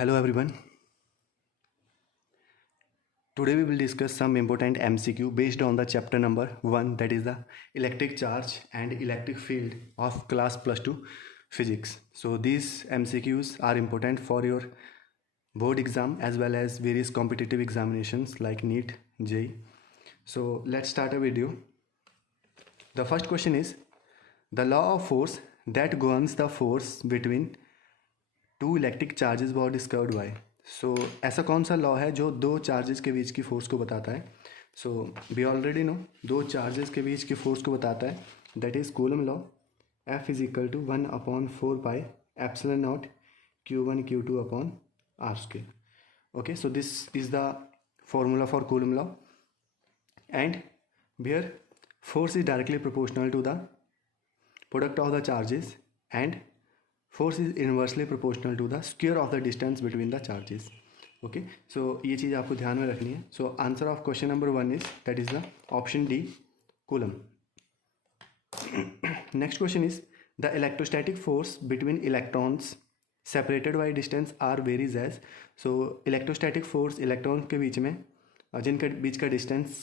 Hello everyone. Today we will discuss some important MCQ based on the chapter number 1, that is the electric charge and electric field of class plus 2 physics. So these MCQs are important for your board exam as well as various competitive examinations like NEET, JEE. So let's start a video. The first question is, the law of force that governs the force between two electric charges was discovered by. So ऐसा कौन सा law है जो दो charges के बीच की force को बताता है? सो वी ऑलरेडी नो, दो चार्जेस के बीच की फोर्स को बताता है, that is Coulomb law. F is equal to 1/4 epsilon naught Q1 Q2 upon R square. Okay, so this is the formula for Coulomb law and where force is directly proportional to the product of the charges and force is inversely proportional to the square of the distance between the charges. Okay, so ये चीज़ आपको ध्यान में रखनी है. So answer of question number 1 is, that is the option D, Coulomb. Next question is, the electrostatic force between electrons separated by distance r varies as. So electrostatic force electron के बीच में जिनके बीच का डिस्टेंस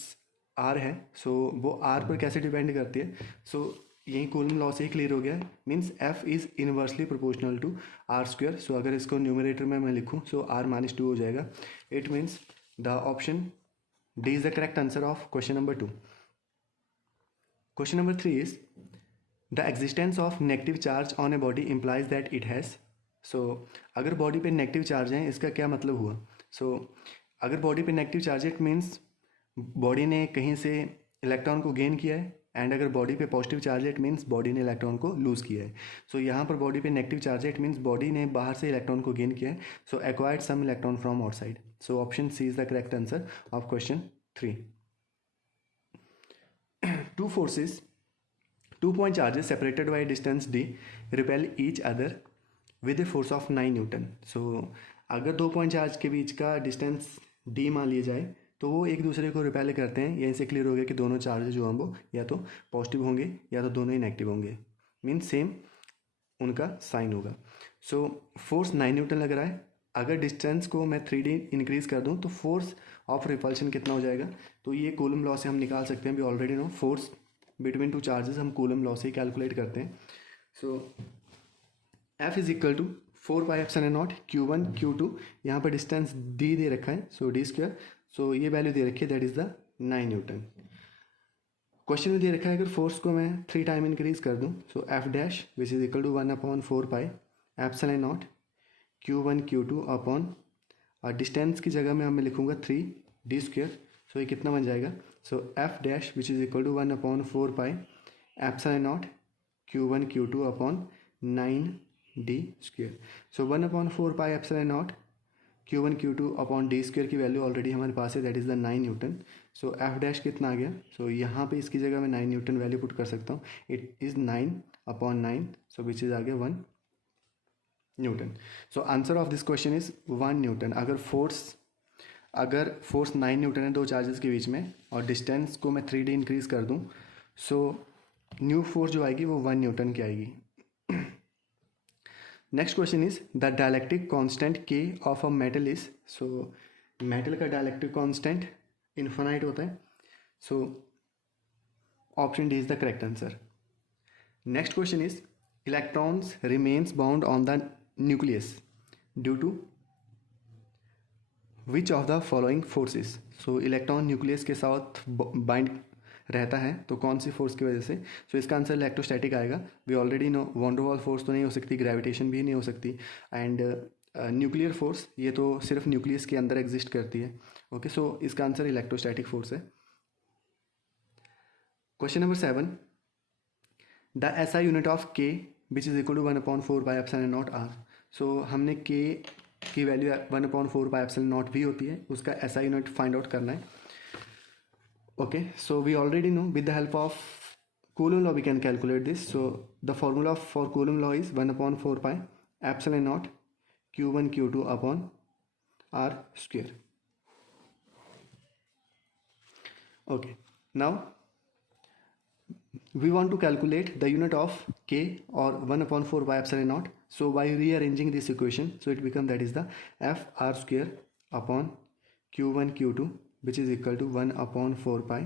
r है, so वो r पर कैसे depend करती है? So यही कूलम लॉ से ही क्लियर हो गया है, means F is inversely proportional to R square. So अगर इसको न्यूमरेटर में मैं लिखूँ सो r-2 हो जाएगा. It means the option D is the correct answer of question number 2. Question number 3 is, the existence of negative charge on a body implies that it has. So अगर body पे negative charge है इसका क्या मतलब हुआ? सो अगर body पे negative charge है इट मीन्स बॉडी ने कहीं से इलेक्ट्रॉन को गेन किया है, एंड अगर बॉडी पे पॉजिटिव चार्ज है इट मीन्स बॉडी ने इलेक्ट्रॉन को लूज़ किया है. सो यहाँ पर बॉडी पे नेगेटिव चार्ज है इट मीन्स बॉडी ने बाहर से इलेक्ट्रॉन को गेन किया है, so acquired some electron from outside. So option C is the correct answer of question 3. Two forces, 2 point charges separated by distance d repel each other with a force of 9 newton. So अगर 2 point charge के बीच का distance d मान लिया जाए तो वो एक दूसरे को रिपेल करते हैं. यहीं से क्लियर हो गया कि दोनों चार्जेस जो हैं वो या तो पॉजिटिव होंगे या तो दोनों ही नेगेटिव होंगे, मीन्स सेम उनका साइन होगा. सो फोर्स 9 न्यूटन लग रहा है. अगर डिस्टेंस को मैं 3D इंक्रीज़ कर दूं तो फोर्स ऑफ रिपल्शन कितना हो जाएगा? तो ये कूलम लॉ से हम निकाल सकते हैं. We already know force between two charges हम कूलम लॉ से ही कैलकुलेट करते हैं. So F is equal to 4πε0 Q1 Q2. यहाँ पर डिस्टेंस डी दे रखा है, सो डी स्क्वायर. सो ये वैल्यू दे रखी है, that is the 9 Newton. Question में दे रखा है अगर फोर्स को मैं 3 टाइम इंक्रीज कर दूं so F dash which is equal to 1/4 epsilon naught Q1 Q2 upon distance की जगह में मैं लिखूंगा 3d स्क्वायर. सो ये कितना बन जाएगा? So F dash which is equal to 1/4 epsilon naught Q1 Q2 upon 9d square. So 1/4 epsilon naught Q1 Q2 upon D square की वैल्यू ऑलरेडी हमारे पास है, that is the 9 newton. So F dash कितना आ गया? सो यहाँ पे इसकी जगह मैं 9 न्यूटन वैल्यू पुट कर सकता हूँ. It is 9/9, so which is आ गया 1 newton. So answer of this question is 1 newton. अगर फोर्स 9 न्यूटन है दो चार्जेस के बीच में और डिस्टेंस को मैं 3D इंक्रीज़ कर दूँ सो न्यू फोर्स जो आएगी वो 1 न्यूटन की आएगी. Next question is, the dielectric constant K of a metal is. So metal का डायलेक्ट्रिक कांस्टेंट इन्फिनाइट होता है. So option D is the correct answer. Next question is, electrons remains bound on the nucleus due to which of the following forces. So electron nucleus के साथ bind रहता है तो कौन सी force की वजह से? सो इसका आंसर इलेक्ट्रोस्टैटिक आएगा. We already know van der Waal force तो नहीं हो सकती, ग्रेविटेशन भी नहीं हो सकती, एंड न्यूक्लियर फोर्स ये तो सिर्फ न्यूक्लियस के अंदर एग्जिस्ट करती है. ओके, सो इसका आंसर इलेक्ट्रोस्टैटिक फोर्स है. Question number 7, the SI unit of K which is equal to 1/4 epsilon naught R. So हमने के की वैल्यू 1/4 एप्सिलॉन नॉट भी होती है, उसका एसआई यूनिट फाइंड आउट करना है. Okay, so we already know with the help of Coulomb law we can calculate this. So the formula for Coulomb law is 1/4 epsilon naught Q1 Q2 upon R square. Okay, now we want to calculate the unit of k or 1 upon 4 pi epsilon naught. So by rearranging this equation, so it becomes that is the f r square upon q1 q2 which is equal to 1 upon 4 pi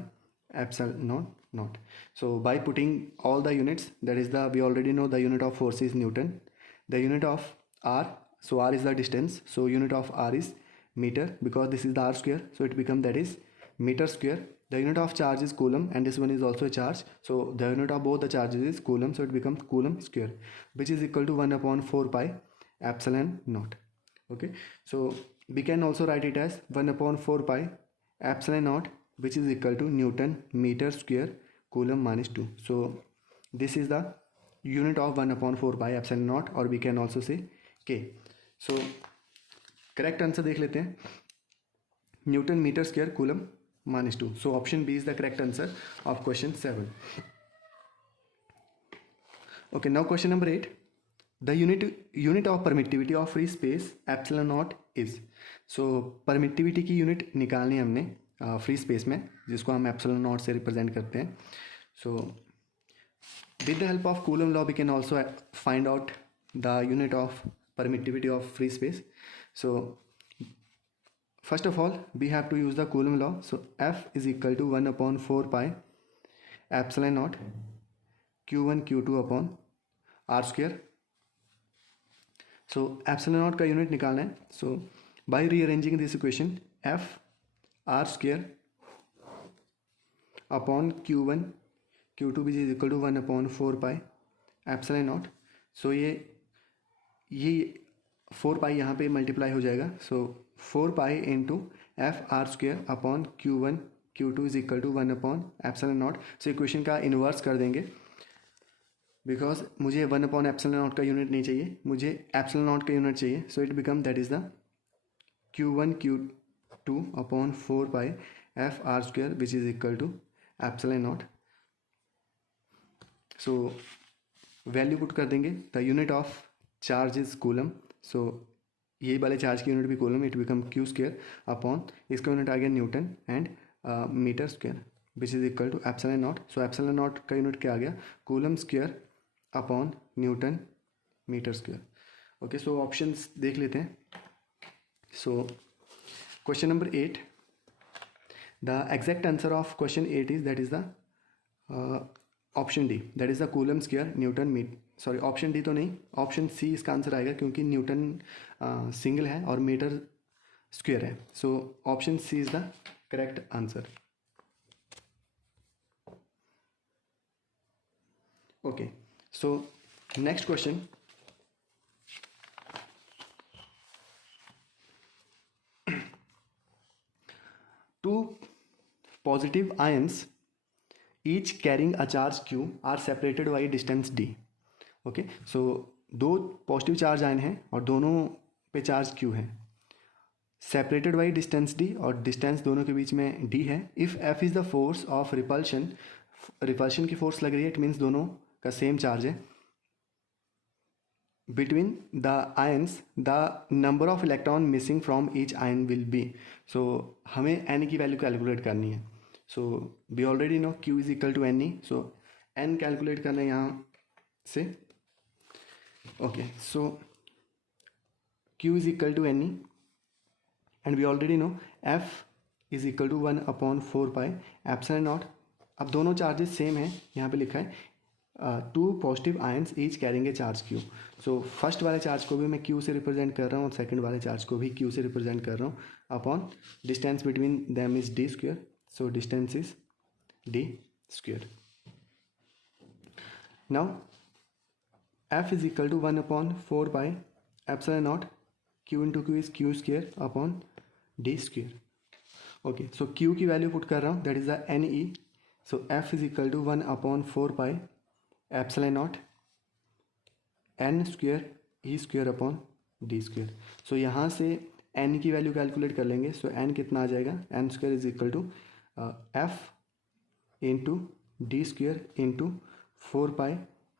epsilon naught. So by putting all the units, that is the, we already know the unit of force is Newton, the unit of r, so r is the distance, so unit of r is meter because this is the r square, so it becomes that is meter square. The unit of charge is coulomb and this one is also a charge, so the unit of both the charges is coulomb, so it becomes coulomb square which is equal to 1 upon 4 pi epsilon naught. Okay, so we can also write it as 1 upon 4 pi epsilon naught which is equal to Newton meter square coulomb minus 2. So this is the unit of 1 upon 4 pi epsilon naught, or we can also say k. So correct answer देख लेते हैं, Newton meter square coulomb minus 2. So option B is the correct answer of question 7. Okay, now question number 8. The unit of permittivity of free space epsilon naught is. So permittivity की unit निकालनी है हमने free space में, जिसको हम epsilon naught से represent करते हैं. So with the help of Coulomb law we can also find out the unit of permittivity of free space. So first of all we have to use the Coulomb law. So F is equal to 1 upon 4 pi epsilon naught q1 q2 upon r square. So epsilon naught का unit निकालना है. So by rearranging this equation, F r square upon q1 q2 which is equal to 1 upon 4 pi epsilon naught. So ये 4 पाई यहाँ पे multiply हो जाएगा. So 4 pi into F R square upon q1 q2 is equal to 1 upon epsilon naught. So equation का inverse कर देंगे because मुझे 1 upon epsilon naught का यूनिट नहीं चाहिए, मुझे एप्सिलॉन नॉट का यूनिट चाहिए. So it become that is the q1 q2 upon 4 pi F R square which is equal to epsilon naught. So value put कर देंगे. The unit of charge is coulomb, so यही वाले charge की unit भी coulomb, it become Q square upon इसका unit आ गया newton and meter square which is equal to epsilon naught. So epsilon naught का यूनिट क्या आ गया, coulomb square upon newton meter square. Okay, so options देख लेते हैं. So question number 8, the exact answer of question 8 is that is the option D, that is the coulomb square newton meet. Sorry, option D तो नहीं, option C इसका answer आएगा क्योंकि Newton single है और मीटर स्क्वेयर है. So option C is the correct answer. Okay, so next question. Two positive ions each carrying a charge q are separated by distance d. Okay, so दो positive charge ion हैं और दोनों पे charge q है, separated by distance d, और distance दोनों के बीच में d है. If f is the force of repulsion, repulsion की फोर्स लग रही है, इट मीन्स दोनों का सेम चार्ज है. between the ions the number of electron missing from each ion will be. so हमें n की वैल्यू कैलकुलेट करनी है. so we already know q is equal to ne, so n calculate करना है यहाँ से. okay, so q is equal to ne and we already know f is equal to 1 upon 4 pi epsilon naught. अब दोनों charges same हैं, यहाँ पे लिखा है two positive ions each carrying a charge Q. So first वाले charge को भी मैं क्यू से रिप्रेजेंट कर रहा हूँ और सेकंड वाले चार्ज को भी क्यू से रिप्रेजेंट कर रहा हूँ. Upon distance between them is D square, so distance is D square. Now F is equal to 1 upon 4 pi epsilon naught Q into Q is Q square upon D square. Okay, so Q की value put कर रहा हूँ, that is the N E. So F is equal to 1 upon 4 pi epsilon naught N square E square upon D square. So यहाँ से N की वैल्यू calculate कर लेंगे. सो एन कितना आ जाएगा, N square is equal to F into D square into 4 pi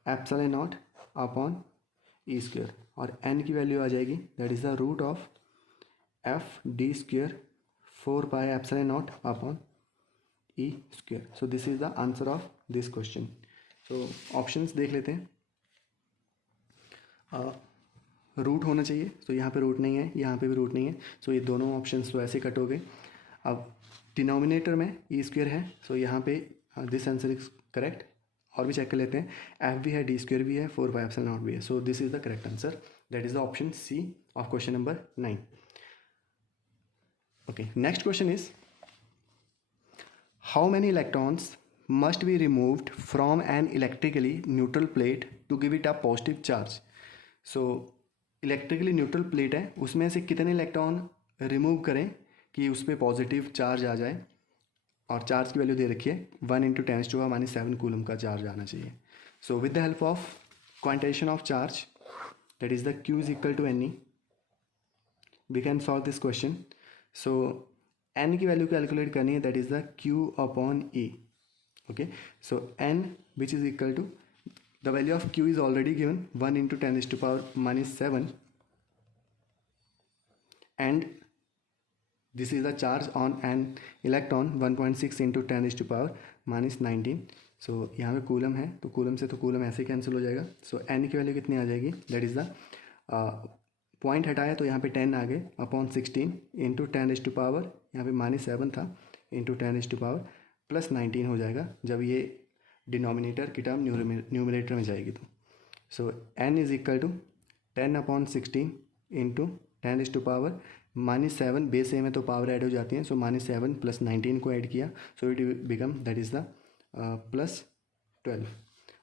epsilon naught upon E square, और एन की वैल्यू आ जाएगी that is the root of F D square 4 pi epsilon naught upon E square. So this is the answer of this question. So options देख लेते हैं. Root होना चाहिए, तो यहाँ पे रूट नहीं है, यहाँ पे भी रूट नहीं है, सो ये दोनों ऑप्शंस तो ऐसे कट हो गए. अब डिनोमिनेटर में ई स्क्वेयर है, सो यहाँ पे दिस आंसर इज करेक्ट. और भी चेक कर लेते हैं. एफ भी है, डी स्क्वेयर भी है, 4/ε0 भी है. So this is the correct answer. That is the option C of question number 9. Okay, next question is how many electrons must be removed from an electrically neutral plate to give it a positive charge. So electrically neutral plate है, उसमें से कितने electron remove करें कि उस पर positive charge आ जाए. और चार्ज की वैल्यू दे रखी है 1 × 10⁻⁷ कूलम का चार्ज आना चाहिए. So with the help of quantization of charge, that is the Q is equal to NE, we can solve this question. So N की वैल्यू कैलकुलेट करनी है, that is the Q/E. Okay, so N which is equal to the value of Q is already given 1 × 10⁻⁷ and this is the charge on an electron 1.6 × 10⁻⁻19. सो यहाँ पे coulomb है, तो coulomb से तो कूलम ऐसे कैंसिल हो जाएगा. सो N की वैल्यू कितनी आ जाएगी, दैट इज़ द पॉइंट हटाया तो यहाँ पे 10 आ गए अपॉन 16 × 10⁻, यहाँ पे -7 था, × 10⁻+19 हो जाएगा जब ये डिनोमिनेटर की टर्म न्यूमरेटर में जाएगी. तो so N is equal to 10/16 × 10⁻⁻7. Base same है तो पावर ऐड हो जाती है. सो -7 + 19 को ऐड किया, so it become that is the +12.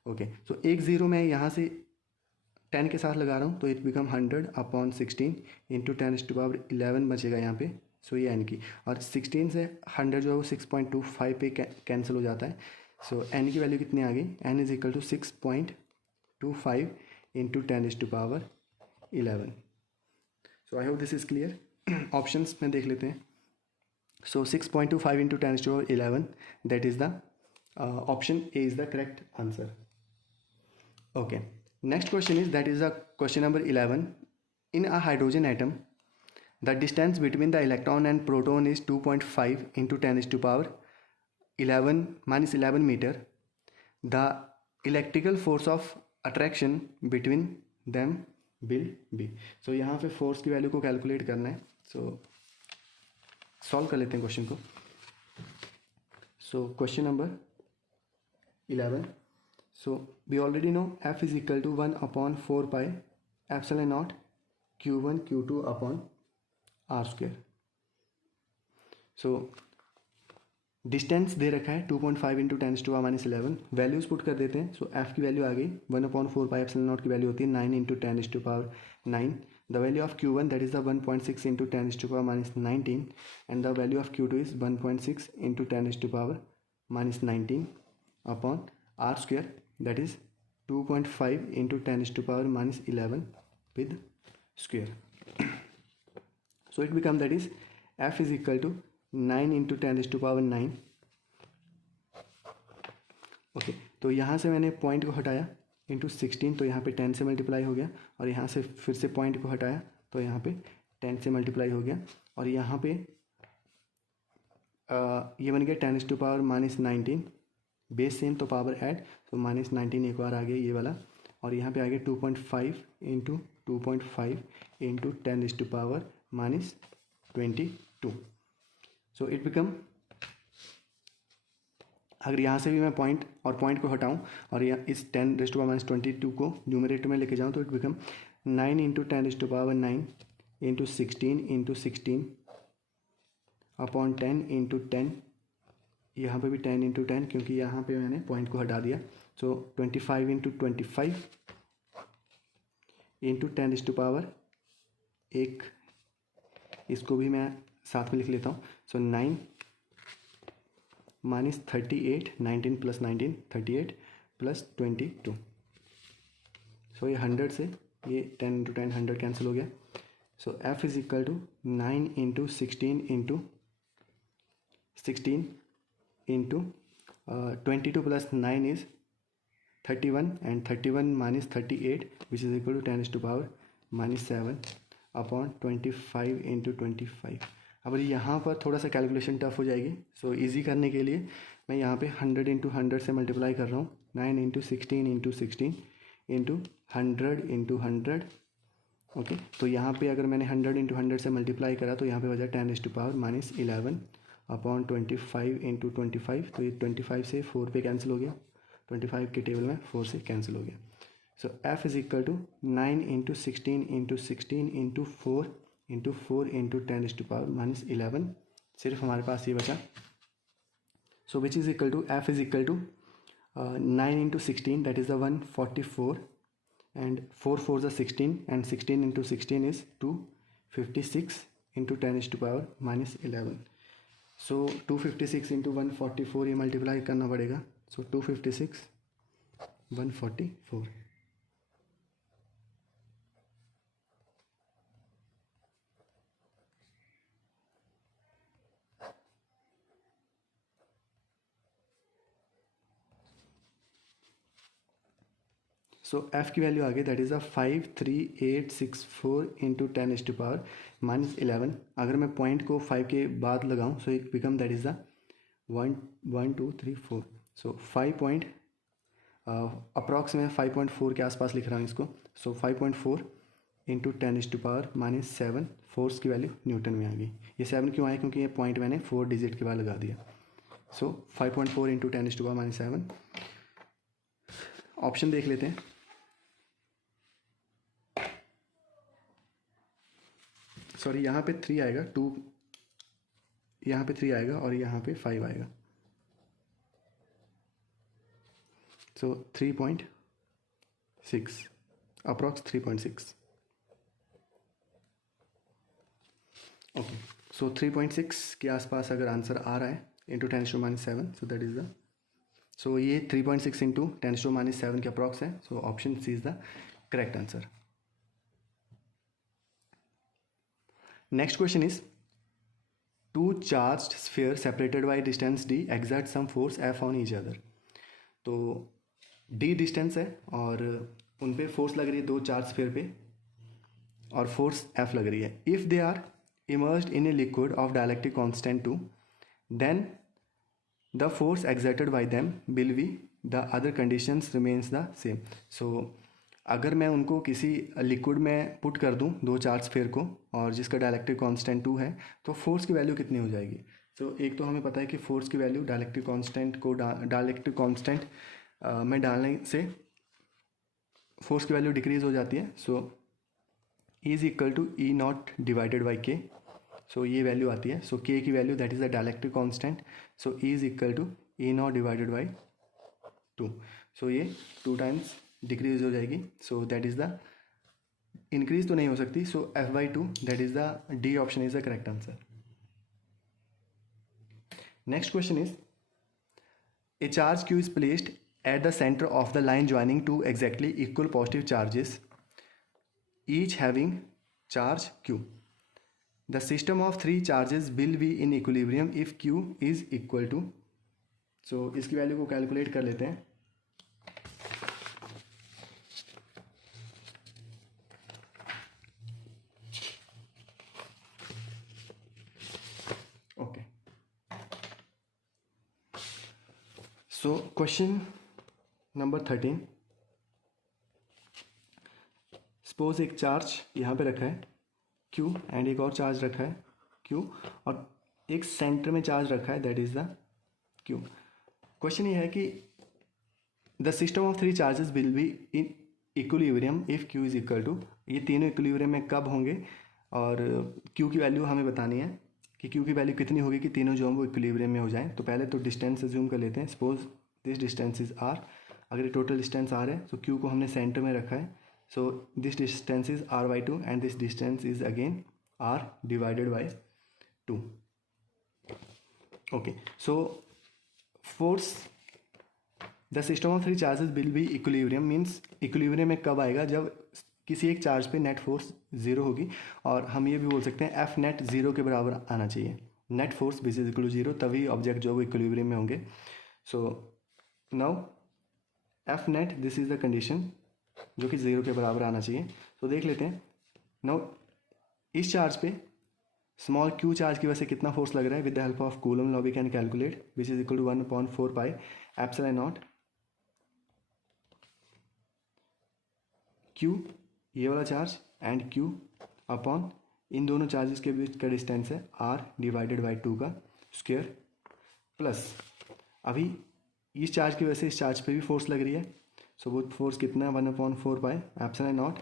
Okay, so एक ज़ीरो मैं यहाँ से 10 के साथ लगा रहा हूँ, तो इट बिकम 100/16 × 10⁻11 बचेगा यहाँ पे. सो ये N की, और 16 से 100 जो है वो 6.25 पे कैंसिल हो जाता है. सो N की वैल्यू कितनी आ गई, N is equal to 6.25 × 10⁻11. So I hope this is clear. Options में देख लेते हैं. So 6.25 × 10⁻11, that is the option A is the correct answer. Okay, next question is, that is the question number 11. In a hydrogen atom, the distance between the electron and proton is 2.5 × 10⁻11 meter. The electrical force of attraction between them will be. So यहाँ पे force की value को calculate करना है. सो solve कर लेते हैं question को. सो question number 11. So we already know F is equal to 1/4πε0 Q1 Q2 upon R square. So distance दे रखा है 2.5 × 10⁻11. वैल्यूज पुट कर देते हैं. सो F की वैल्यू आ गई 1/4πε0 की वैल्यू होती है 9 × 10⁻9. The value of Q1 that is the 1.6 × 10⁻19 and the value of Q2 is 1.6 × 10⁻19 upon R square, that is 2.5 × 10⁻11 with square. So it becomes, that is F is equal to 9 × 10⁻9. Okay, तो यहाँ से मैंने point को हटाया into 16, तो यहाँ पे 10 से मल्टीप्लाई हो गया, और यहाँ से फिर से पॉइंट को हटाया तो यहाँ पे 10 से मल्टीप्लाई हो गया, और यहाँ पे ये बन गया 10⁻19. बेस सेम तो पावर ऐड, तो -19 एक बार आ गया ये वाला, और यहाँ पे आ गया 2.5 × 2.5 × 10⁻22. सो इट बिकम, अगर यहाँ से भी मैं पॉइंट और पॉइंट को हटाऊँ और यहाँ इस 10⁻22 को न्यूमरेटर में लेके जाऊँ, तो इट बिकम 9 × 10⁻9 × 16 × 16 अपॉन 10 × 10. यहाँ पे भी 10 × 10, क्योंकि यहाँ पे मैंने पॉइंट को हटा दिया. सो 25 × 25 × 10⁻, एक इसको भी मैं साथ में लिख लेता हूँ. सो 9 - 38, 19 + 19 38 + 22. सो ये 100 से ये 10 × 10 100 कैंसिल हो गया. So F is equal to 9 × 16 × 16 into 22 + 9 is 31, and 31 - 38 which is equal to 10⁻⁻7 upon 25 × 25. अब यहाँ पर थोड़ा सा कैलकुलेशन टफ हो जाएगी, सो इजी करने के लिए मैं यहाँ पे 100 इंटू 100 से मल्टीप्लाई कर रहा हूँ। 9 into 16 into 16 into 100 into 100। Okay, तो यहाँ पे अगर मैंने 100 इंटू 100 से मल्टीप्लाई करा तो यहाँ पे बचा 10⁻⁻11 अपॉन 25 इंटू 25। तो ये 25 से 4 पे कैंसिल हो गया, 25 के टेबल में 4 से कैंसिल हो गया। So f is equal to 9 into 16 into 16 into 4 into 4 into 10⁻⁻11। सिर्फ हमारे पास ये बचा। So which is equal to f is equal to 9 into 16 that is the 144 and 4 4s are 16 and 16 into 16 is 256 into 10⁻⁻11. So 256 into 144 ये multiply करना पड़ेगा। सो 256 144। सो f की value आ गई, दैट इज़ अ 53864 इंटू 10⁻⁻11। अगर मैं पॉइंट को 5 के बाद लगाऊं सो it become that is the 1 2 3 4। So 5 point approx में 5.4 के आसपास लिख रहा हूँ इसको। सो 5.4 इंटू 10⁻⁻7 फोर्स की वैल्यू न्यूटन में आ गई। ये 7 क्यों आया, क्योंकि ये पॉइंट मैंने 4 डिजिट के बाद लगा दिया। सो 5.4 इंटू 10⁻⁻7। ऑप्शन देख लेते हैं। सॉरी, यहाँ पे 3 आएगा, 2 यहाँ पे 3 आएगा और यहाँ पे 5 आएगा। सो 3.6 अप्रॉक्स 3.6। ओके, सो 3.6 के आसपास अगर आंसर आ रहा है into 10⁻⁻7, so that is the, so ये 3.6 इंटू 10⁻⁻7 के अप्रॉक्स है। So option C is the correct answer. Next question is, two charged spheres separated by distance d exert some force F on each other. तो d distance है और उन पे force लग रही है दो चार्ज स्फीयर पे और फोर्स F लग रही है। If they are immersed in a liquid of dielectric constant 2 then the force exerted by them will be the other conditions remains the same. So अगर मैं उनको किसी लिक्विड में पुट कर दूं दो चार्ज स्फीयर को और जिसका डायलेक्ट्रिक कांस्टेंट 2 है, तो फोर्स की वैल्यू कितनी हो जाएगी। तो एक तो हमें पता है कि फोर्स की वैल्यू डायलेक्ट्रिक कांस्टेंट को डायलेक्ट्रिक कांस्टेंट में डालने से फोर्स की वैल्यू डिक्रीज हो जाती है। So E is equal to E naught divided by K. So ये वैल्यू आती है। सो के की value that is the dielectric constant. So E is equal to E naught divided by 2। So ये 2 times decrease हो जाएगी। So that is the, increase तो नहीं हो सकती। So F/2 that is the D option is the correct answer. Next question is, a charge Q is placed at the center of the line joining two exactly equal positive charges each having charge Q. The system of three charges will be in equilibrium if Q is equal to, so इसकी value को calculate कर लेते हैं। Okay, सो question number 13। Suppose एक charge यहाँ पे रखा है Q एंड एक और चार्ज रखा है Q और एक सेंटर में चार्ज रखा है that is the Q। Question ये है कि the system of three charges will be in equilibrium if Q is equal to, ये तीनों इक्विलिब्रियम में कब होंगे और Q की वैल्यू हमें बतानी है कि Q की वैल्यू कितनी होगी कि तीनों जो हैं वो इक्विलिब्रियम में हो जाएं। तो पहले तो डिस्टेंस अज्यूम कर लेते हैं। Suppose this distance is R। अगर ये टोटल डिस्टेंस R है तो Q को हमने सेंटर में रखा है। So this distance is R/2 and this distance is again R divided by 2। Okay, so force the system of three charges will B equilibrium means equilibrium में कब आएगा, जब किसी एक चार्ज पे नेट फोर्स 0 होगी। और हम ये भी बोल सकते हैं F नेट 0 के बराबर आना चाहिए। Net force which is equal to 0, तभी ऑब्जेक्ट जो वो इक्विलिब्रियम में होंगे। So now F net this is the condition जो कि 0 के बराबर आना चाहिए। तो देख लेते हैं। नाउ इस चार्ज पे स्मॉल क्यू चार्ज की वजह से कितना फोर्स लग रहा है, with the help of Coulomb law we can calculate, which is equal to 1/4 pi epsilon naught Q, ये वाला चार्ज, एंड क्यू अपॉन इन दोनों चार्जेस के बीच का डिस्टेंस है r डिवाइडेड बाई 2 का स्क्वायर, प्लस अभी इस चार्ज की वजह से इस चार्ज पे भी फोर्स लग रही है, सो वो फोर्स कितना है 1/4 pi epsilon naught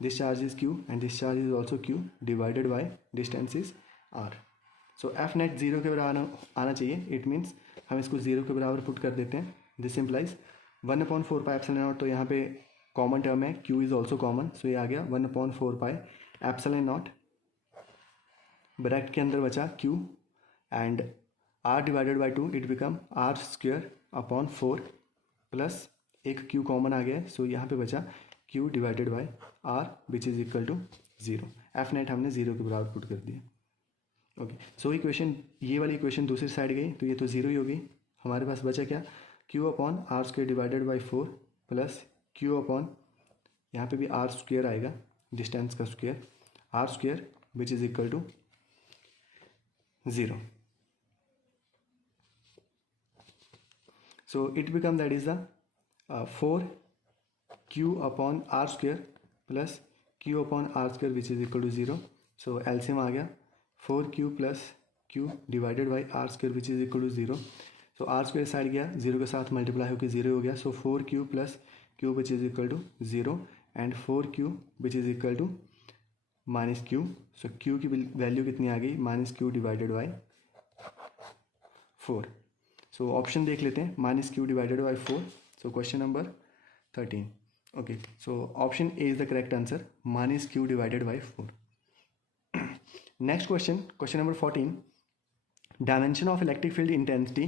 this charge is q and this charge is also q divided by distance is r। So F net zero के बराबर आना चाहिए, इट मीन्स हम इसको जीरो के बराबर पुट कर देते हैं। This implies 1/4 pi epsilon not, तो यहाँ पे कॉमन टर्म है q इज ऑल्सो कॉमन, सो ये आ गया 1/4 पाई एप्सिलॉन नॉट, ब्रैकेट के अंदर बचा q and r divided by 2 it become r square upon 4 plus एक q कॉमन आ गया है, सो यहाँ पे बचा q divided by r which is equal to 0। F net हमने 0 के बराबर पुट कर दिया। ओके, सो इक्वेशन, ये वाली इक्वेशन दूसरी साइड गई तो ये तो 0 ही होगी। हमारे पास बचा क्या, q upon r square divided by 4 plus q upon यहाँ पे भी r स्क्वायर आएगा, डिस्टेंस का square, r square which is equal to 0। So it become that is the 4q upon r square plus q upon r square which is equal to 0. So LCM आ गया 4q plus q divided by r square which is equal to 0. So r square side गया 0 के साथ multiply होकर 0 हो गया, so 4q plus q which is equal to 0 and 4q which is equal to minus q. So q की value कितनी आ गई, minus q divided by 4। So option देख लेते हैं, minus Q divided by 4। So question number 13। Okay, so option A is the correct answer, minus Q divided by 4। Next question, question number 14, dimension of electric field intensity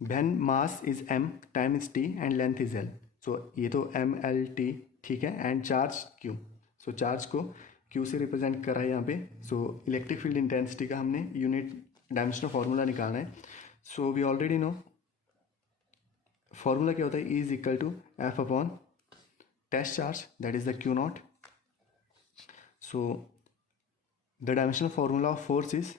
when mass is m time is t and length is l। सो ये तो m l t ठीक है, and charge q। So charge को q से represent करा है यहाँ पे। सो इलेक्ट्रिक फील्ड इंटेंसिटी का हमने यूनिट डायमेंशनल फॉर्मूला निकालना है। So we already know formula क्या होता है, is equal to F upon test charge that is the Q naught. So the dimensional formula of force is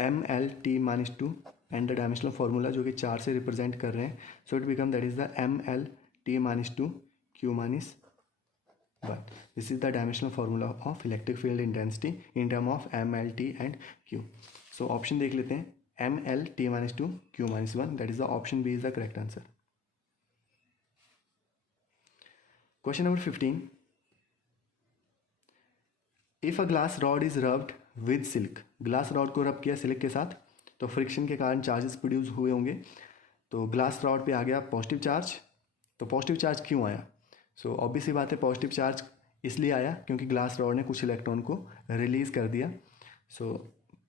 M L T minus 2 and the dimensional formula जो कि चार से represent कर रहे हैं, so it become that is the M L T minus 2 Q minus 1। This is the dimensional formula of electric field intensity in term of M L T and Q. So option देख लेते हैं, M L T minus 2 Q minus 1, that is the option B is the correct answer. Question number 15, if a glass rod is rubbed with silk, glass rod को rub किया silk के साथ तो friction के कारण चार्जेस प्रोड्यूस हुए होंगे। तो ग्लास रॉड पे आ गया पॉजिटिव चार्ज, तो पॉजिटिव चार्ज क्यों आया, सो ऑब्वियसली बात है पॉजिटिव चार्ज इसलिए आया क्योंकि ग्लास रॉड ने कुछ इलेक्ट्रॉन को रिलीज कर दिया। So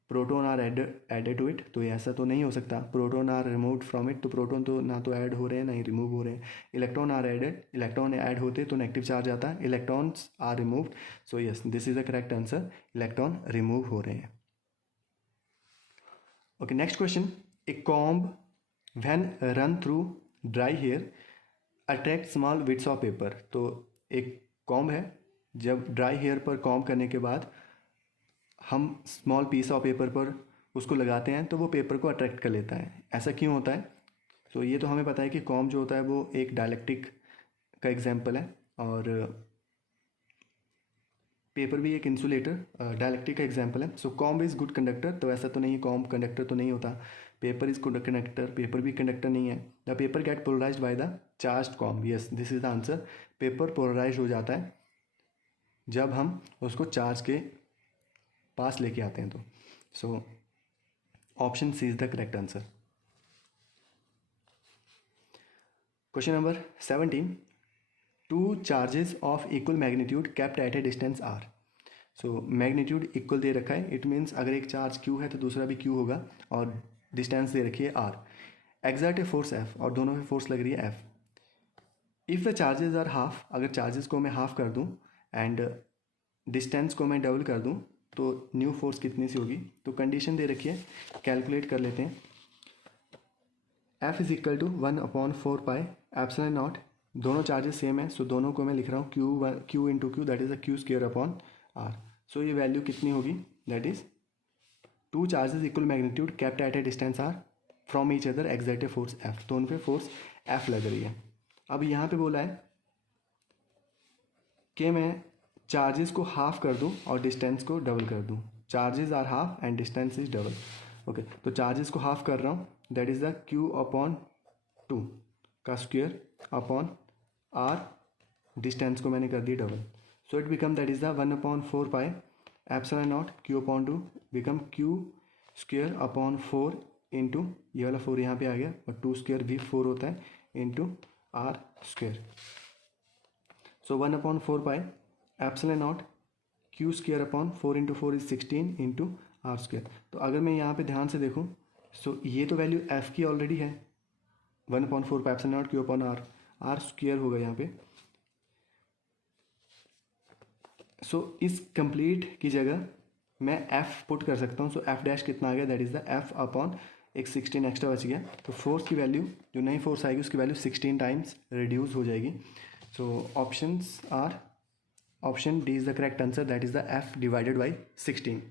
proton are added to it, तो ये ऐसा तो नहीं हो सकता, proton are removed from it, तो प्रोटोन तो ना तो ऐड हो रहे हैं ना ही रिमूव हो रहे हैं। Electron are added, electron add होते तो नेगेटिव चार्ज आता है, electrons are removed, so yes this is the correct answer, electron remove हो रहे हैं। Okay, next question, a comb when run through dry hair attract small bits of paper. तो एक comb है, जब ड्राई हेयर पर कॉम्ब करने के बाद हम स्मॉल पीस ऑफ पेपर पर उसको लगाते हैं तो वो पेपर को अट्रैक्ट कर लेता है। ऐसा क्यों होता है, तो ये तो हमें पता है कि कॉम्ब जो होता है वो एक डायलेक्ट्रिक का एग्जांपल है और पेपर भी एक इंसुलेटर डायलेक्ट्रिक का एग्जांपल है। So comb is good conductor, तो ऐसा तो नहीं, कॉम्ब कंडक्टर तो नहीं होता। Paper is good conductor, paper भी कंडक्टर नहीं है। The paper get polarised by the charged comb, yes this is the answer, paper polarised हो जाता है जब हम उसको चार्ज के पास लेके आते हैं। तो so option C is the correct answer. Question number 17, two charges of equal magnitude kept at a distance R. So magnitude equal दे रखा है, इट मीन्स अगर एक चार्ज क्यू है तो दूसरा भी क्यू होगा, और डिस्टेंस दे रखी है R. Exert a force F, और दोनों पे फोर्स लग रही है F. If the charges are half, अगर चार्जेस को मैं हाफ कर दूँ एंड डिस्टेंस को मैं डबल कर दूँ तो न्यू फोर्स कितनी सी होगी। तो कंडीशन दे रखी है, कैलकुलेट कर लेते हैं। F is equal to 1/4 pi epsilon naught, दोनों चार्जेस सेम है, सो दोनों को मैं लिख रहा हूँ Q into Q, that is a Q square upon R. So ये वैल्यू कितनी होगी, that is two charges equal magnitude kept at a distance R from each other exert a force F, तो उन पे फोर्स एफ लग रही है। अब यहाँ पे बोला है कि मैं चार्जेस को हाफ कर दूँ और डिस्टेंस को डबल कर दूँ। Charges are half and distance is double. Okay, तो चार्जेस को हाफ कर रहा हूँ, that is the Q upon 2 का स्क्वायर अपॉन आर, डिस्टेंस को मैंने कर दी double. So it become that is the 1/4 pi epsilon naught Q upon 2 become Q square upon 4 into ये वाला 4 यहाँ पे आ गया और 2 स्क्वायर भी 4 होता है into R square. So 1/4 pi epsilon naught Q square upon 4 into 4 is 16 into R square. तो अगर मैं यहाँ पे ध्यान से देखूँ सो ये तो वैल्यू एफ की ऑलरेडी है 1/4 pi epsilon naught Q upon R, R square होगा यहाँ पे। सो इस कंप्लीट की जगह मैं एफ पुट कर सकता हूँ। सो एफ डैश कितना आ गया, that is the F upon एक 16 एक्स्ट्रा बच गया। तो फोर्स की वैल्यू जो नई फोर्स आएगी उसकी वैल्यू 16 टाइम्स रिड्यूस हो जाएगी। So options are option D is the correct answer, that is the F divided by 16।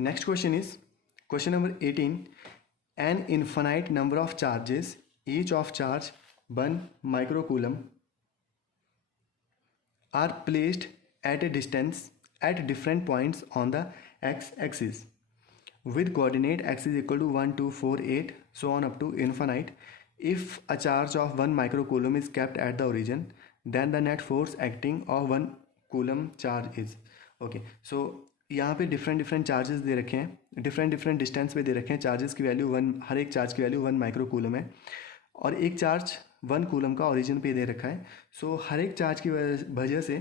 Next question is question number 18, an infinite number of charges each of charge 1 microcoulomb are placed at a distance at different points on the x-axis with coordinate x is equal to 1, 2, 4, 8 so on up to infinite. If a charge of 1 microcoulomb is kept at the origin, then the net force acting of 1 coulomb charge is okay. So यहाँ पे different charges दे रखे हैं, different distance पे दे रखे हैं। Charges की value 1, हर एक charge की वैल्यू 1 माइक्रोकूलम है और एक चार्ज 1 कूलम का ओरिजिन पे दे रखा है। सो हर एक चार्ज की वजह से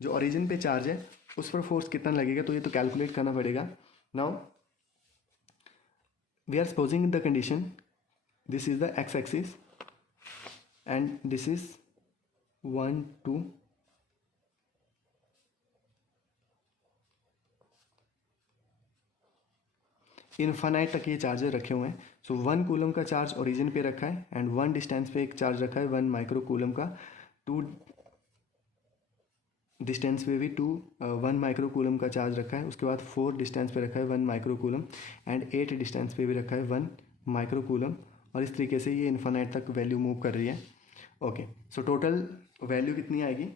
जो ओरिजिन पे चार्ज है उस पर फोर्स कितना लगेगा, तो ये तो कैलकुलेट करना पड़ेगा। Now we are supposing the condition this is the X axis and this is 1, 2 infinite तक ये चार्जर रखे हुए हैं। सो 1 कूलम का चार्ज ओरिजिन पे रखा है एंड 1 डिस्टेंस पे एक चार्ज रखा है 1 माइक्रो कूलम का, 2 डिस्टेंस पे भी 1 माइक्रो कूलम का चार्ज रखा है। उसके बाद 4 डिस्टेंस पे रखा है 1 माइक्रो कूलम एंड 8 डिस्टेंस पे भी रखा है 1 माइक्रो कूलम, और इस तरीके से ये इन्फानाइट तक वैल्यू मूव कर रही है। ओके, सो टोटल वैल्यू कितनी आएगी,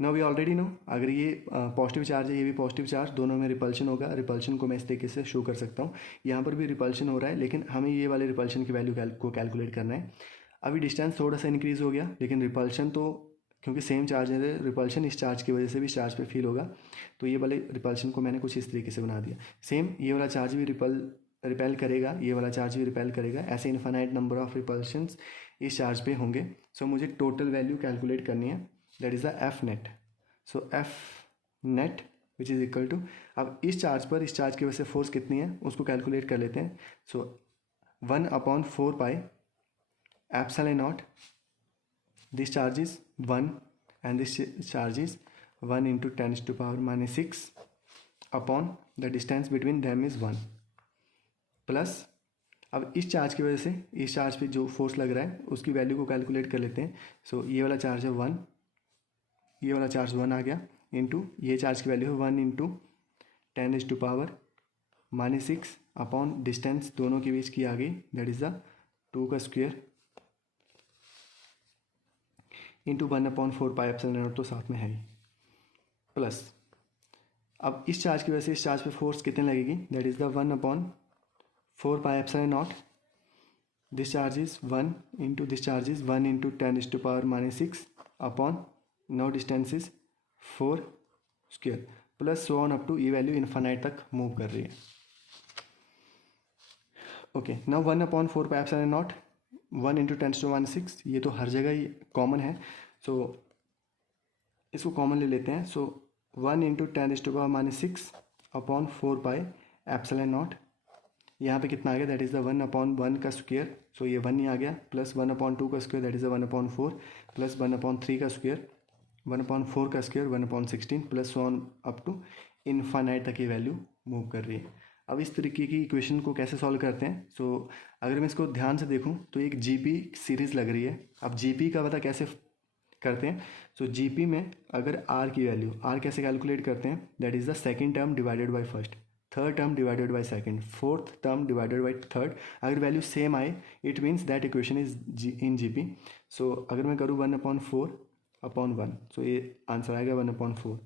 नो वी ऑलरेडी नो, अगर ये पॉजिटिव चार्ज है ये भी पॉजिटिव चार्ज, दोनों में रिपल्शन होगा। रिपल्शन को मैं इस तरीके से शो कर सकता हूँ, यहाँ पर भी रिपल्शन हो रहा है लेकिन हमें ये वाले रिपल्शन की वैल्यू को कैलकुलेट करना है। अभी डिस्टेंस थोड़ा सा इंक्रीज हो गया लेकिन रिपल्शन तो क्योंकि सेम चार्ज है, रिपल्शन इस चार्ज की वजह से भी चार्ज पे फील होगा, तो ये वाले रिपल्शन को मैंने कुछ इस तरीके से बना दिया। सेम ये वाला चार्ज भी रिपेल करेगा, ये वाला चार्ज भी रिपेल करेगा, ऐसे इन्फानाइट नंबर ऑफ रिपल्शंस इस चार्ज पे होंगे। सो मुझे टोटल वैल्यू कैलकुलेट करनी है, that is the F net. So F net which is equal to, अब इस चार्ज की वजह से फोर्स कितनी है उसको कैलकुलेट कर लेते हैं। सो 1/4 pi epsilon naught, this charge is 1 and this charge is 1 into 10⁻⁻⁶ upon the distance between them is 1 plus, अब इस चार्ज की वजह से इस चार्ज पे जो फोर्स लग रहा है उसकी वैल्यू को कैलकुलेट कर लेते हैं। सो ये वाला चार्ज है 1, ये वाला चार्ज 1 आ गया इंटू ये चार्ज की वैल्यू है 1 इंटू 10⁻⁻⁶ अपॉन डिस्टेंस दोनों के बीच की आ गई, दैट इज़ द 2 का square into 1/4 pi epsilon not तो साथ में है ही, प्लस अब इस चार्ज की वजह से इस चार्ज पे फोर्स कितने लगेगी, that is the 1/4 pi epsilon naught, this charge is 1 into this charge is 1 into 10⁻⁻⁶ upon now distance is 4 square plus so on up to ये वैल्यू इन्फानाइट तक मूव कर रही है। Okay, now 1/4 pi epsilon naught 1 into 10⁻⁶, ये तो हर जगह ही common है, सो इसको कॉमन ले लेते हैं। So 1 into 10⁻⁻⁶ upon 4 pi epsilon not, यहाँ पे कितना आ गया, दैट इज़ द 1/1 का स्क्वायर, सो ये 1 ही आ गया, प्लस 1/2 का square that is the 1/4 plus 1/3 का स्क्वायर 1/4 का square 1/16 plus so on up to infinite तक ये वैल्यू मूव कर रही है। अब इस तरीके की इक्वेशन को कैसे सॉल्व करते हैं, सो अगर मैं इसको ध्यान से देखूं तो एक जीपी सीरीज़ लग रही है। अब जीपी का पता कैसे करते हैं, सो जीपी में अगर आर की वैल्यू, आर कैसे कैलकुलेट करते हैं, that is the second term divided by first, third term divided by second, fourth term divided by third. अगर वैल्यू सेम आए it means that equation is in GP. So अगर मैं करूँ 1/4/1, सो ये answer आएगा 1/4।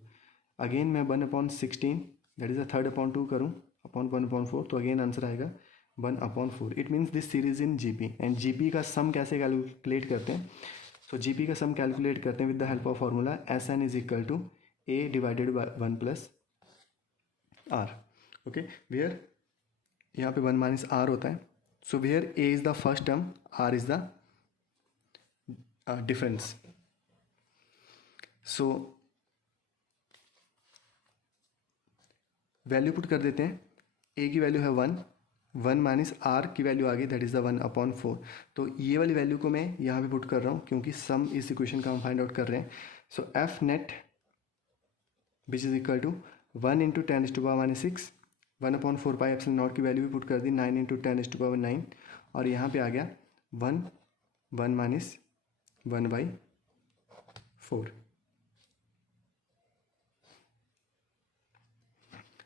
अगेन मैं 1/16 that is the third upon 2 करूँ upon 1/4, तो अगेन आंसर आएगा 1/4। It means this series in GP. And GP का सम कैसे कैलकुलेट करते हैं, सो जीपी का सम कैलकुलेट करते हैं with the help of formula SN is equal to A divided by 1 plus R. Okay, where यहाँ पे 1 माइनस आर होता है। So where A is the first term, R is the difference. So value put कर देते हैं, A की value है 1 minus R की वैल्यू आ गई दैट इज़ द 1/4। तो ये वाली वैल्यू को मैं यहाँ पे पुट कर रहा हूँ क्योंकि सम इस इक्वेशन का हम फाइंड आउट कर रहे हैं। So F net which is equal to 1 into 10⁻⁻⁶, 1/4 pi epsilon naught की वैल्यू भी पुट कर दी, 9 इंटू 10⁻⁹, और यहाँ पे आ गया 1 minus 1/4।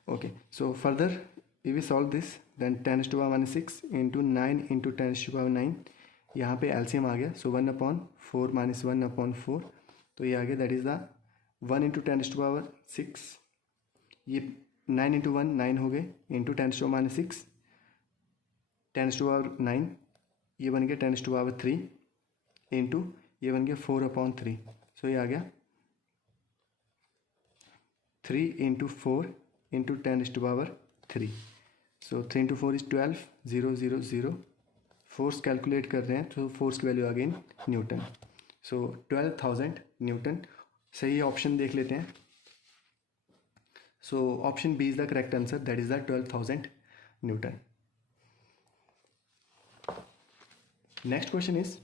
Okay, so further if we solve this then 10⁻⁻⁶ into 9 into 10⁻⁹, यहाँ पे एलसीएम आ गया। सो 1/4 माइनस 1/4, तो ये आ गया दैट इज़ द 1 इंटू 10⁻⁶, ये 9 इंटू 1 9 हो गए, इंटू 10⁻⁶, 10⁻⁹, ये बन गया 10⁻3 इंटू ये बन गया 4/3। सो ये आ गया 3 into 4 into 10⁻3। So 3 into 4 is 12, 0 0 0। Force calculate कर रहे हैं तो फोर्स की वैल्यू आ गई न्यूटन। So 12,000 newton. सही ऑप्शन देख लेते हैं। So option B is the correct answer, that is the 12,000 newton. Next question is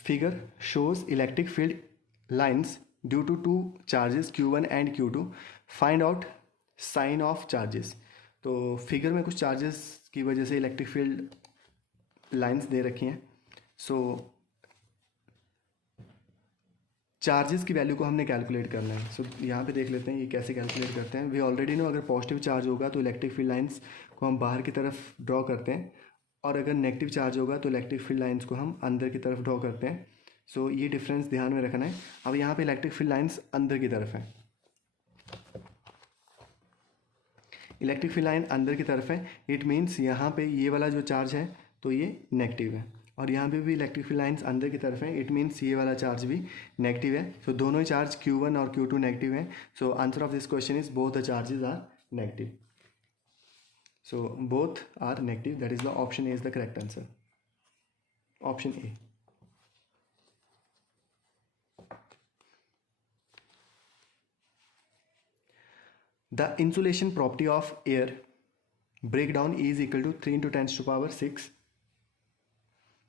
figure shows electric field lines due to two charges Q1 and Q2, find out sign of charges. तो figure में कुछ charges की वजह से electric field lines दे रखी हैं। सो charges की value को हमने कैलकुलेट करना है। सो यहाँ पे देख लेते हैं ये कैसे कैलकुलेट करते हैं। वी ऑलरेडी नो अगर पॉजिटिव चार्ज होगा तो इलेक्ट्रिक फील्ड लाइंस को हम बाहर की तरफ ड्रॉ करते हैं, और अगर नेगेटिव चार्ज होगा तो इलेक्ट्रिक फील्ड लाइंस को हम अंदर की तरफ ड्रॉ करते हैं। सो ये डिफरेंस ध्यान में रखना है। अब यहाँ पे इलेक्ट्रिक फील्ड लाइंस अंदर की तरफ है, इलेक्ट्रिक फील्ड लाइन अंदर की तरफ है। इट मीन्स यहाँ पे ये वाला जो चार्ज है तो ये नेगेटिव है, और यहाँ पे भी इलेक्ट्रिक फील्ड लाइंस अंदर की तरफ है। इट मीन्स ये वाला चार्ज भी नेगेटिव है। सो दोनों ही चार्ज Q1 और Q2 नेगेटिव है। So answer of this question is both the charges are negative. So both are negative, that is the option A is the correct answer, option A. The insulation property of air breakdown is equal to 3 into 10⁶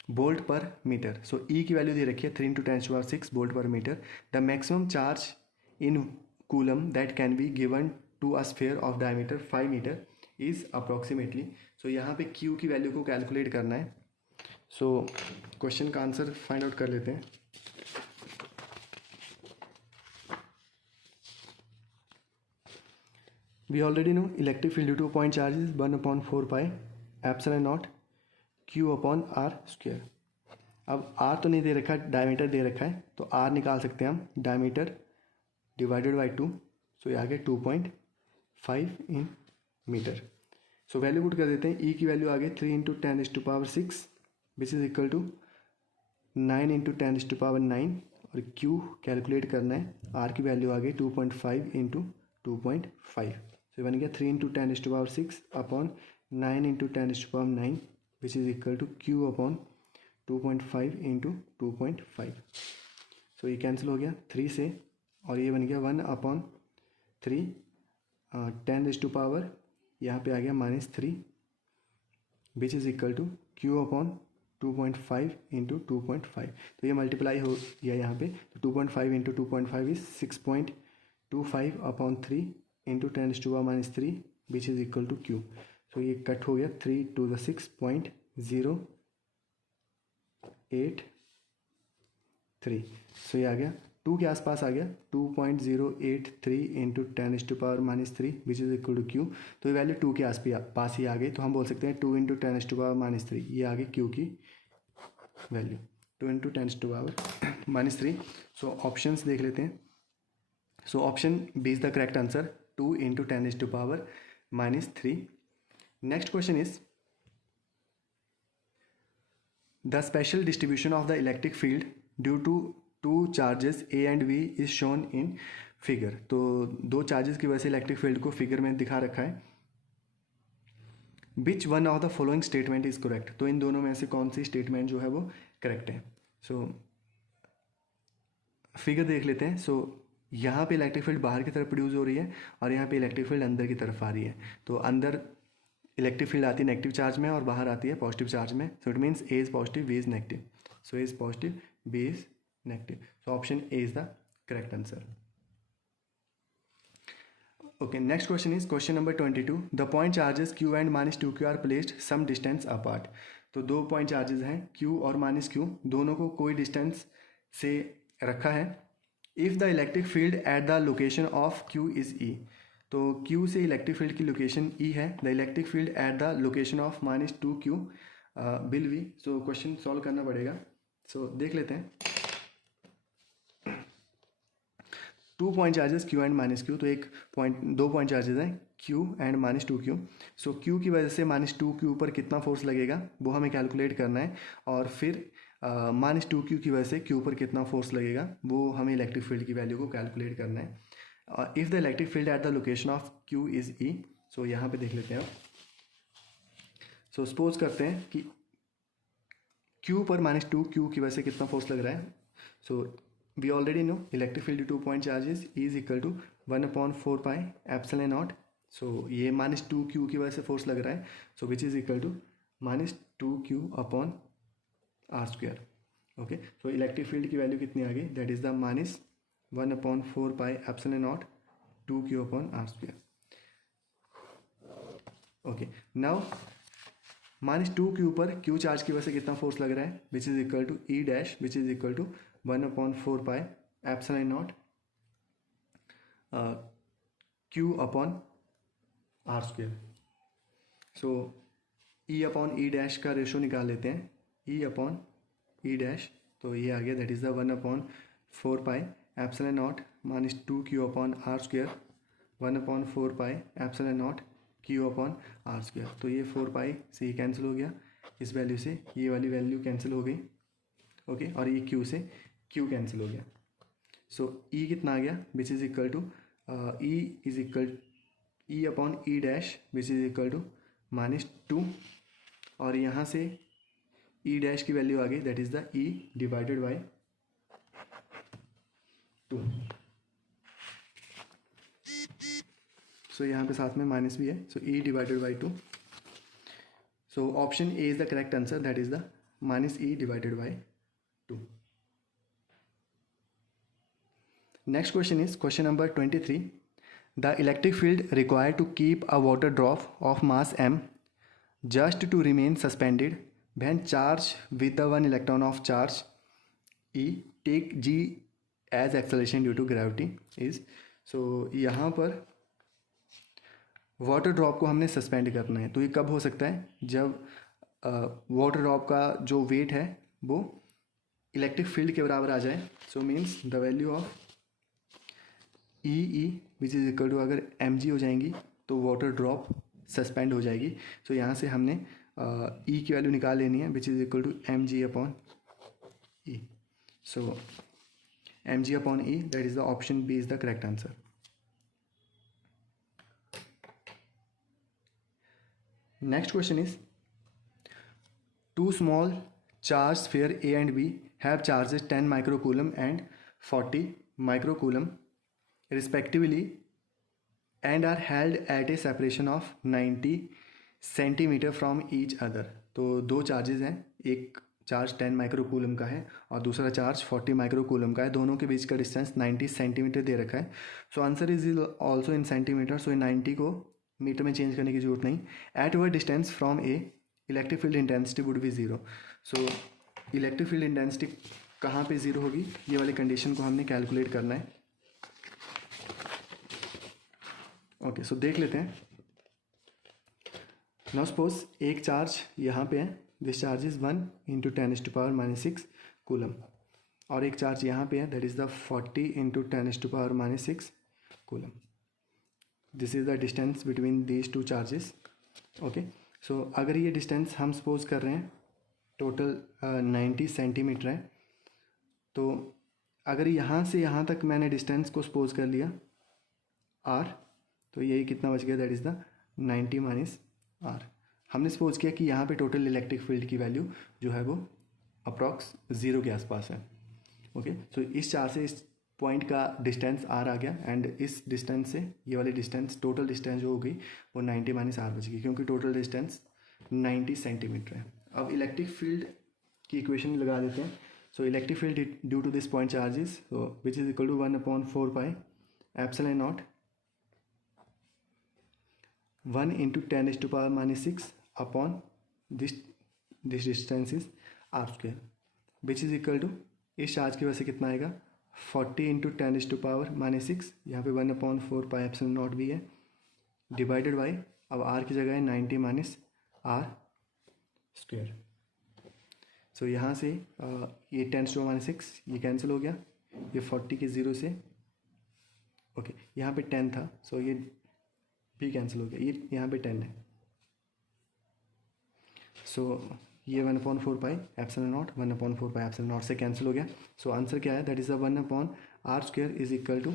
volt per metre. So E की value दे रखी है 3 into 10⁶ volt per metre. The maximum charge in coulomb that can be given to a sphere of diameter 5 metre is approximately. So यहाँ पे Q की value को calculate करना है। सो क्वेश्चन का आंसर फाइंड आउट कर लेते हैं। We already know electric field due to a point charge is 1/4 pi epsilon naught Q upon R square। अब R तो नहीं दे रखा है, डायमीटर दे रखा है, तो R निकाल सकते हैं हम, डायमीटर डिवाइडेड बाई 2। सो ये आ गया 2.5 in metre. So value put कर देते हैं। E की वैल्यू आ गई 3 into 10⁻6 which is equal to 9 into 10⁻9, और Q कैलकुलेट करना है। R की वैल्यू आ गई 2.5 इंटू 2.5। तो बन गया 3 into 10⁻6 upon 9 into 10⁻9 which is equal to Q upon 2.5 into 2.5। So ये कैंसिल हो गया 3 से, और ये बन गया 1/3 10⁻, यहाँ पे आ गया -3 which is equal to Q upon 2.5 into 2.5। तो ये मल्टीप्लाई हो गया यहाँ पे, तो 2.5 into 2.5 is 6.25 upon 3 into 10⁻³ which is equal to Q। So ये कट हो गया 3 to the 6.08 3। सो ये आ गया 2 के आसपास आ गया 2.083 into 10⁻³ which is equal to Q. तो ये वैल्यू 2 के पास ही आ गई, तो हम बोल सकते हैं 2 इंटू 10⁻³ ये आ गई क्यू की वैल्यू 2 इंटू 10⁻³ सो ऑप्शंस देख लेते हैं। So option B is the correct answer 2 into 10⁻³ next question is the special distribution of the electric field due to two charges A and B is shown in figure. तो दो charges की वजह से electric field को figure में दिखा रखा है। Which one of the following statement is correct. तो इन दोनों में से कौन सी स्टेटमेंट जो है वो करेक्ट है। सो फिगर देख लेते हैं। सो यहाँ पे इलेक्ट्रिक फील्ड बाहर की तरफ प्रोड्यूस हो रही है और यहाँ पे इलेक्ट्रिक फील्ड अंदर की तरफ आ रही है। तो अंदर इलेक्ट्रिक फील्ड आती है नेगेटिव चार्ज में और बाहर आती है पॉजिटिव चार्ज में। So it means A is positive B is negative. So A is positive B is negative. So option A is the correct answer. Okay, next question is question number 22. The point charges q and minus 2q are placed some distance apart. तो दो point charges हैं q और minus q, दोनों को कोई distance से रखा है। If the electric field at the location of q is e, तो q से इलेक्ट्रिक फील्ड की लोकेशन e है। The electric field at the location of -2q will be. So question solve करना पड़ेगा। सो देख लेते हैं। 2 point charges q and -q, तो दो पॉइंट चार्जेस हैं q and -2q। So q की वजह से -2q पर कितना फोर्स लगेगा वो हमें कैलकुलेट करना है, और फिर -2q की वजह से q पर कितना फोर्स लगेगा वो हमें इलेक्ट्रिक फील्ड की वैल्यू को कैलकुलेट करना है। If the electric field at the location of q is e, सो यहाँ पे देख लेते हैं आप। सो सपोज करते हैं कि q पर -2q की वजह से कितना फोर्स लग रहा है। सो we already know electric field due to point charges is equal to 1/4 pi epsilon naught। so ये -2q की वजह से फोर्स लग रहा है, so which is equal to -2q upon r square। Okay, so electric field की value कितनी आ गई, that is the -1/4 pi epsilon naught 2q upon r square। Okay, now -2q पर q चार्ज की वजह से कितना फोर्स लग रहा है, which is equal to E dash which is equal to 1/4 pi epsilon naught q upon r square। So e upon E dash का ratio निकाल लेते हैं, e अपॉन ई डैश, तो ये आ गया that is the 1/4 pi epsilon naught -2q upon r square 1/4 pi epsilon naught q upon r square। तो ये 4 pi से ही कैंसिल हो गया, इस वैल्यू से ये वाली वैल्यू कैंसिल हो गई। ओके, और ये q से q कैंसिल हो गया। सो e कितना आ गया, which is equal to e is equal e upon E dash which is equal to -2, और यहाँ से e डैश की वैल्यू आ गई that is the e divided by 2। So यहाँ पे साथ में माइनस भी है, so e divided by 2। So option A is the correct answer, that is the -e divided by 2। Next question is question number 23. The electric field required to keep a water drop of mass m just to remain suspended when charged with the one electron of charge E take g as acceleration due to gravity is। so यहाँ पर water drop को हमने suspend करना है, तो ये कब हो सकता है, जब वाटर ड्रॉप का जो वेट है वो इलेक्ट्रिक फील्ड के बराबर आ जाए। So means the value of E which is equal to, अगर एम जी हो जाएंगी तो वाटर ड्रॉप सस्पेंड हो जाएगी। सो यहाँ से हमने ई की वैल्यू निकाल लेनी है which is equal to M G upon E. So M G upon E, that is the option B is the correct answer. Next question is two small charge sphere A and B have charges 10 microcoulomb and 40 microcoulomb respectively and are held at a separation of 90 centimetre from each other. तो दो charges हैं, एक charge 10 microcoulomb का है और दूसरा charge 40 microcoulomb का है, दोनों के बीच का डिस्टेंस 90 सेंटीमीटर दे रखा है। So answer is also in centimetre, so 90 को मीटर में चेंज करने की जरूरत नहीं। At what distance from a electric field intensity would be 0। So electric field intensity कहाँ पे ज़ीरो होगी, ये वाली कंडीशन को हमने कैलकुलेट करना है। ओके, सो देख लेते हैं। नाउ सपोज एक चार्ज यहाँ पे है, this charge is 1 into 10⁻⁻6 coulomb, और एक चार्ज यहाँ पे है, that is the 40 into 10⁻⁻6 coulomb. This is the distance between these two charges. Okay, so अगर ये डिस्टेंस हम सपोज कर रहे हैं टोटल 90 सेंटीमीटर है, तो अगर यहाँ से यहाँ तक मैंने डिस्टेंस को सपोज कर लिया r, तो यही कितना बच गया, that is the 90 minus r। हमने सपोज किया कि यहाँ पे टोटल इलेक्ट्रिक फील्ड की वैल्यू जो है वो अप्रॉक्स 0 के आसपास है। ओके, सो इस चार्ज से इस पॉइंट का डिस्टेंस r आ गया, एंड इस डिस्टेंस से ये वाली डिस्टेंस, टोटल डिस्टेंस जो हो गई वो 90 माइनस r बच गई, क्योंकि टोटल डिस्टेंस 90 सेंटीमीटर है। अब इलेक्ट्रिक फील्ड की इक्वेशन लगा देते हैं। So electric field due to this point charges, so which is equal to 1/4 pi epsilon naught 1 into 10⁻⁻6 upon this distance is r², which is equal to, इस चार्ज की वजह से कितना आएगा, 40 इंटू 10⁻⁻6, यहाँ पे 1/4 पाई एप्सिलॉन नॉट भी है, डिवाइडेड बाई, अब r की जगह है 90 माइनस r²। सो यहाँ से ये 10⁻⁻6 ये कैंसिल हो गया, ये 40 के 0 से, ओके यहाँ पे 10 था, सो ये भी कैंसिल हो गया, ये यहाँ पे 10 है। सो ये 1/4 pi epsilon naught 1/4 pi epsilon naught से कैंसिल हो गया। सो आंसर क्या है, that is the 1/r² is equal to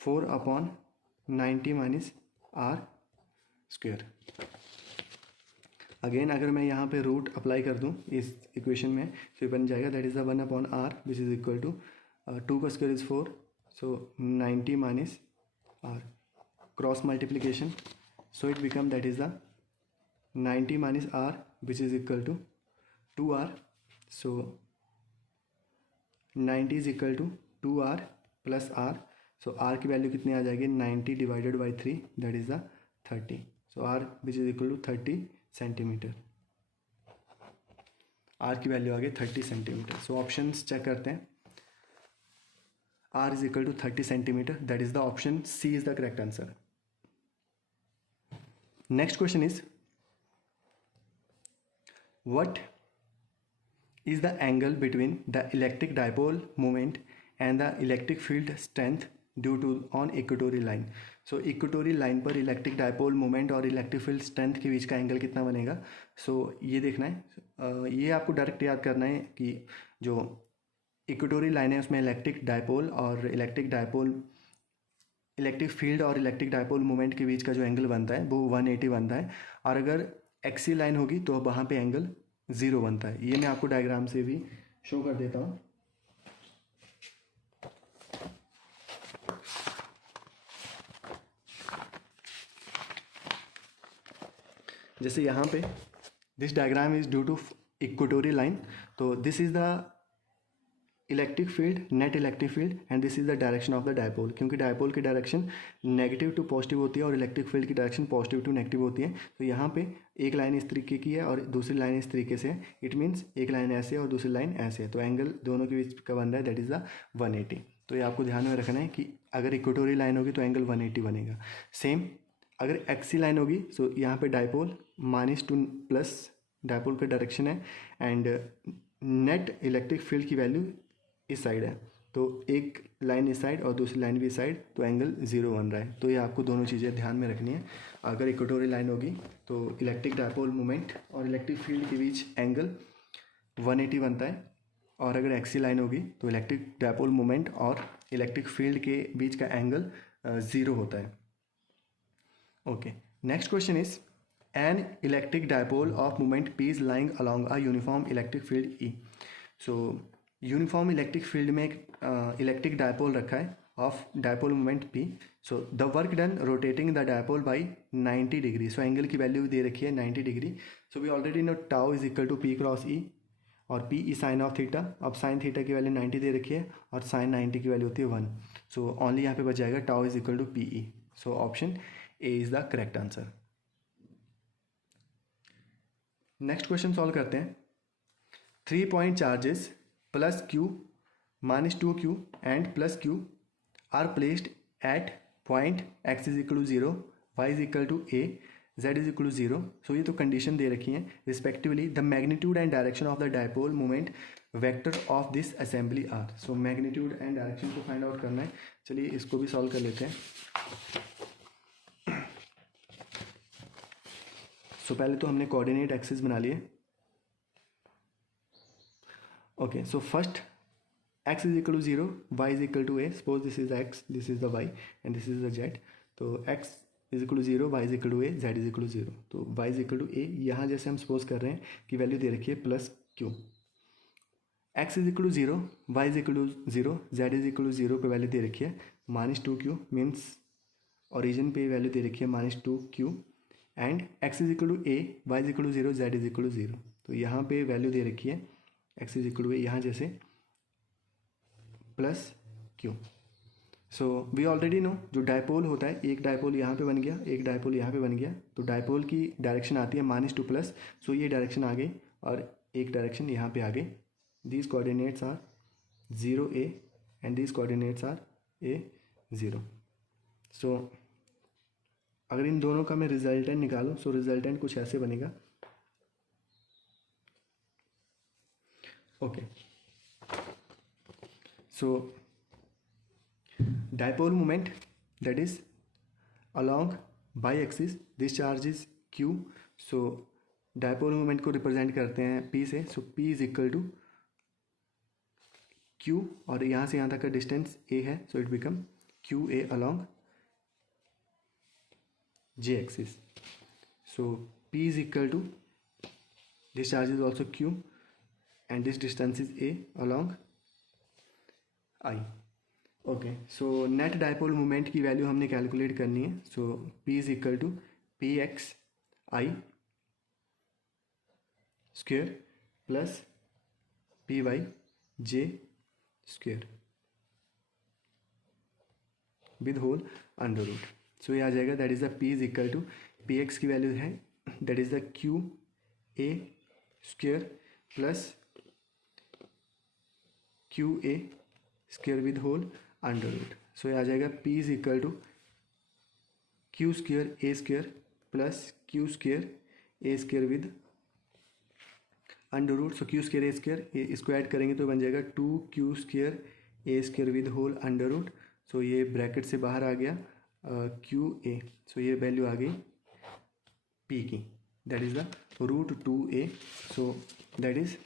4/90 minus r²। Again अगर मैं यहाँ पे रूट अप्लाई कर दूँ इस इक्वेशन में, तो ये बन जाएगा, that is the 1/r which is equal to 2 का square is 4, so 90 minus r, cross multiplication, so it become that is the 90 minus r which is equal to 2r, so 90 is equal to 2r plus r, so r की value कितनी आ जाएगी, 90 divided by 3, that is the 30, so r which is equal to 30 centimetre. r की value आ गई 30 centimetre. So options check करते हैं, r is equal to 30 centimetre, that is the option C is the correct answer. Next question is, what is the angle between the electric dipole moment and the electric field strength due to on equatorial line। so equatorial line पर electric dipole moment और electric field strength के बीच का angle कितना बनेगा। सो ये देखना है, ये आपको डायरेक्ट याद करना है कि जो इक्वेटोरियल लाइन है उसमें इलेक्ट्रिक डायपोल और इलेक्ट्रिक फील्ड और इलेक्ट्रिक डायपोल मोमेंट के बीच का जो एंगल बनता है वो 180 बनता है, और अगर एक्सी लाइन होगी तो वहाँ पे एंगल 0 बनता है। ये मैं आपको डायग्राम से भी शो कर देता हूँ। जैसे यहाँ पे this diagram is due to equatorial line, तो this is the electric field, net electric field, and this is the direction of the dipole, क्योंकि डायपोल की डायरेक्शन नेगेटिव टू पॉजिटिव होती है और इलेक्ट्रिक फील्ड की डायरेक्शन पॉजिटिव टू नेगेटिव होती है। तो यहाँ पे एक लाइन इस तरीके की है और दूसरी लाइन इस तरीके से है, इट मीन्स एक लाइन ऐसे है और दूसरी लाइन ऐसे है, तो एंगल दोनों के बीच का बन रहा है, दैट इज़ द 180। तो ये आपको ध्यान में रखना है कि अगर इक्वेटोरियल लाइन होगी तो एंगल 180 बनेगा। सेम अगर एक्सी लाइन होगी, सो यहाँ पे डायपोल -2 प्लस डायपोल का डायरेक्शन है, एंड नेट इलेक्ट्रिक फील्ड की वैल्यू इस साइड है, तो एक लाइन इस साइड और दूसरी लाइन भी इस साइड, तो एंगल 0 बन रहा है। तो ये आपको दोनों चीज़ें ध्यान में रखनी है। अगर इक्वेटोरियल लाइन होगी तो इलेक्ट्रिक डायपोल मोमेंट और इलेक्ट्रिक फील्ड के बीच एंगल 180 बनता है, और अगर एक्सी लाइन होगी तो इलेक्ट्रिक डायपोल मोमेंट और इलेक्ट्रिक फील्ड के बीच का एंगल 0 होता है। Okay, next question is, an electric dipole of moment P is lying along a uniform electric field E। So uniform electric field में एक इलेक्ट्रिक डायपोल रखा है of dipole moment P। So the work done rotating the dipole by 90 degree. So angle की value दे रखी है 90 degree. So we already know tau is equal to P cross E, और P is sine of theta. अब sine theta की value 90 दे रखी है और साइन 90 की वैल्यू होती है 1। सो ओनली यहाँ पे बच जाएगा tau is equal to PE। So option A is the correct answer. Next question solve करते हैं। 3 point charges plus q minus 2q and plus q are placed at point x is equal to 0, y is equal to a, z is equal to 0. So ये तो condition दे रखी हैं. Respectively the magnitude and direction of the dipole moment vector of this assembly are. So magnitude and direction को find out करना है. चलिए इसको भी सॉल्व कर लेते हैं. सो पहले तो हमने कोऑर्डिनेट एक्सिस बना लिए. Okay, so first x is equal to 0, y is equal to a. Suppose this is x, this is the y and this is the z. तो x is equal to 0, y is equal to a, z is equal to 0. तो y is equal to a. यहाँ जैसे हम suppose कर रहे हैं कि value दे रखी है plus q. x is equal to 0, y is equal to 0, z is equal to 0 पे वैल्यू दे रखी है माइनस 2q. मीन्स ओरिजिन पे वैल्यू दे रखी है minus 2q. And x is equal to a, y is equal to 0, z is equal to 0. तो यहाँ पे वैल्यू दे रखी है x is equal to a, यहाँ जैसे plus Q. So we already know जो डायपोल होता है, एक डायपोल यहाँ पे बन गया, एक डायपोल यहाँ पे बन गया. तो डायपोल की डायरेक्शन आती है -2 प्लस. सो ये डायरेक्शन आ गई और एक डायरेक्शन यहाँ पे आ गई. These coordinates are 0a and these coordinates are a0. So अगर इन दोनों का मैं रिजल्टेंट निकालूँ, सो रिजल्टेंट कुछ ऐसे बनेगा. Okay, so dipole moment, that is along y-axis, this charge is q. so dipole moment को रिप्रेजेंट करते हैं p से. so p is equal to q और यहाँ से यहाँ तक का डिस्टेंस a है. so it become qa along j-axis. so p is equal to this charge is also q and this distance is a along I. Okay, so net dipole moment की value हमने calculate करनी है. So P is equal to P X I square plus P Y J square with whole under root. So ये आ जाएगा. That is the P is equal to P X की value है, that is the Q A square plus Q A square with whole under root. So ये आ जाएगा P is equal to Q square A square plus Q square A square with under root. So Q square A square, इसको add करेंगे तो बन जाएगा 2q square A square with whole under root. So ये bracket से बाहर आ गया Q A. सो ये वैल्यू आ गई P की, that is the root 2a. So that is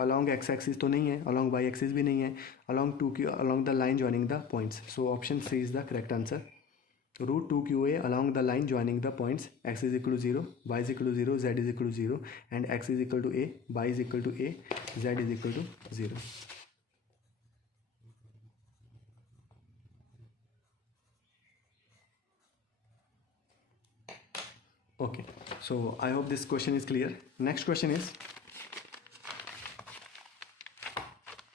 along x axis तो नहीं है, अलॉन्ग वाई एक्सिस भी नहीं है, along 2q along the line joining the points. So option C is the correct answer. Root 2qa along the line joining the points x is equal to 0, y is equal to 0, z is equal to 0 and x is equal to a, y is equal to a, z is equal to 0. Okay, so I hope this question is clear. Next question is